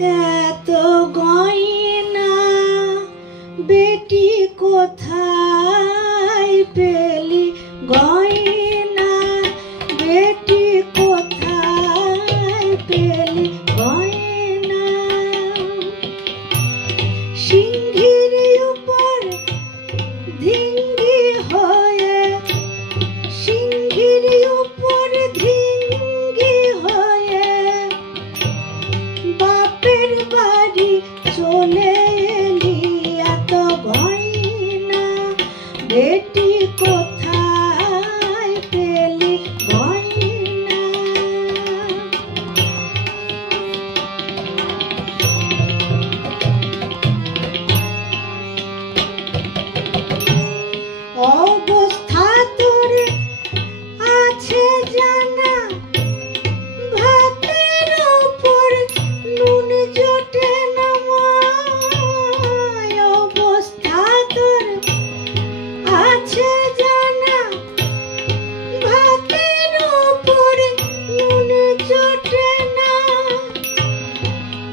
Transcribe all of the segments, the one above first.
এত গয়না বেটি কোথায় পেলি, গয়না বেটি কোথায় পেলি গয়না। সিংহের উপর ধিঙ্গি হয়ে, সিংহের উপর ধিঙ্গি হয়ে বাপের বাড়ি চলে এলি। এত গয়না বেটি কোথায় পেলি গয়না। অবস্থা তোর আছে জানা, ভাতের উপর নুন জোটে না মায়। অবস্থা তোর আছে জানা, ভাতের উপর নুন জোটে না।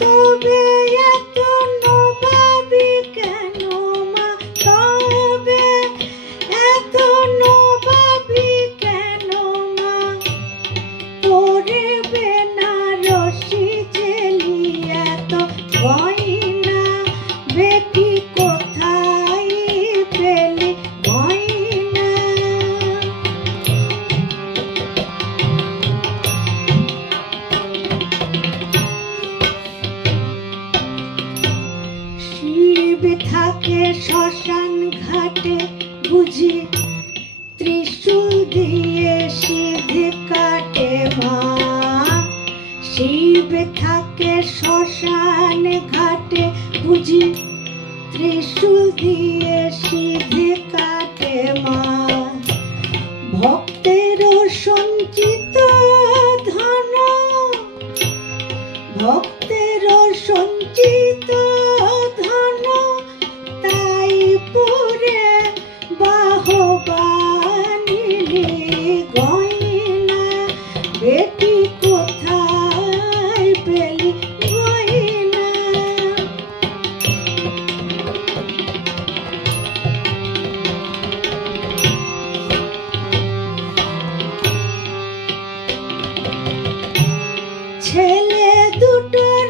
তবে এত নবাবি কেন মা, তবে এত নবাবি কেন মা। পরে বেনারসি জেলি। এত গয়না বেটি কোথায় পেলি গয়না। শিব থাকে শ্মশান ঘাটে বুঝি, ত্রিশূল দিয়ে সিধে কাটে মা। শিব থাকে শ্মশান ঘাটে বুঝি, ত্রিশূল দিয়ে সিধে কাটে মা। ভক্তের সঞ্চিত ধন, ভক্তের সঞ্চিত ধন তাই পরে বাহবা নিলি গয়না বেটি কোথায় পেলি গয়না। ছেলে দুটোর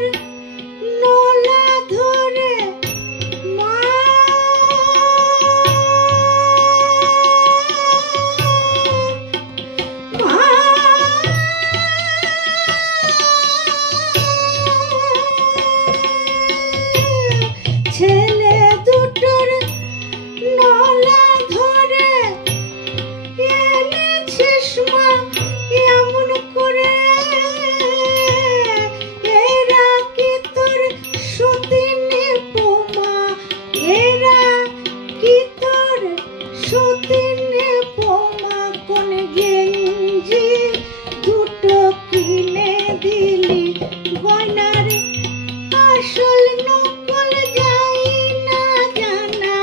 নোলা ধরে মা, মা ছেলে দুটোর নোলা ধরে এনেছিস মা এমন করে। এরা কি তোর সতীনে পোমা, এরা কি তোর সতীনে পোমা। কোন গেঞ্জি দুটো কিনে দিলি গয়নার আসল নকল যাই না জানা।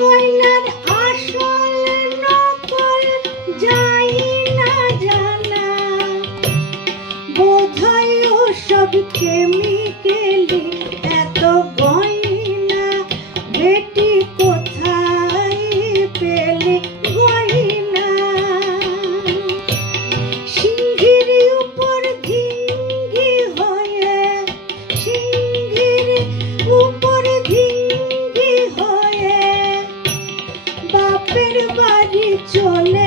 গয়নার আসল নকল যাই না জানা। বোধহয় ওসব কেমিক্যালি। এত গয়না বেটি কোথায় পেলি গয়না। সিংহের উপর ধিঙ্গি হয়ে, সিংহের উপর ধিঙ্গি হয়ে বাপের বাড়ি চলে